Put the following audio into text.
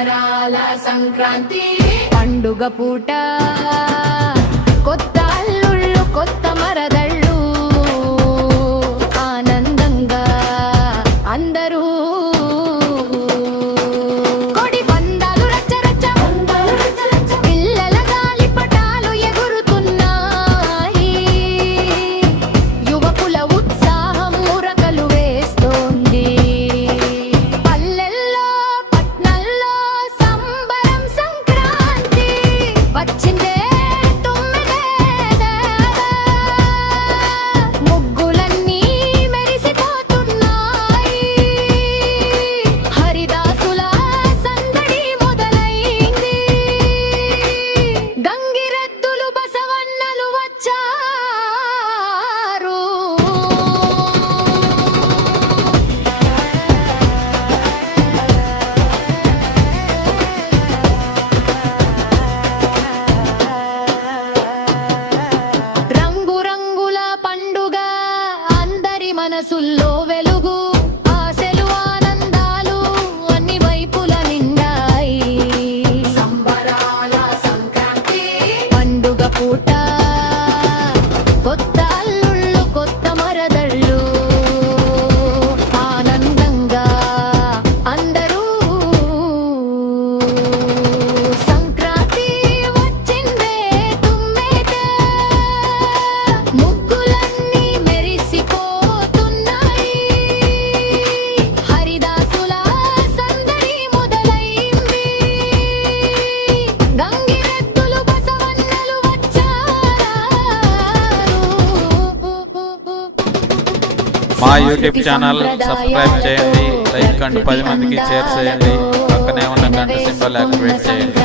సంబరాల సంక్రాంతి పండుగ పూట కొత్త అల్లుళ్ళు కొత్త మరదళ్ళు ఆనందంగా అందరూ మనసుల్లో వెలుగు ఆశలు ఆనందాలు అన్ని వైపుల నిండాయి సంబరాల సంక్రాంతి పండుగ పూట కొత్త అల్లుళ్ళు కొత్త మరదళ్ళు ఆనందంగా అందరూ సంక్రాంతి వచ్చిందే తుమ్మెదే ముగ్గులన్నీ మెరిసిపో మా యూట్యూబ్ ఛానల్ సబ్స్క్రైబ్ చేయండి, లైక్ అండ్ 10 మందికి షేర్ చేయండి, పక్కనే ఉన్న గంట సింబల్ యాక్టివేట్ చేయండి.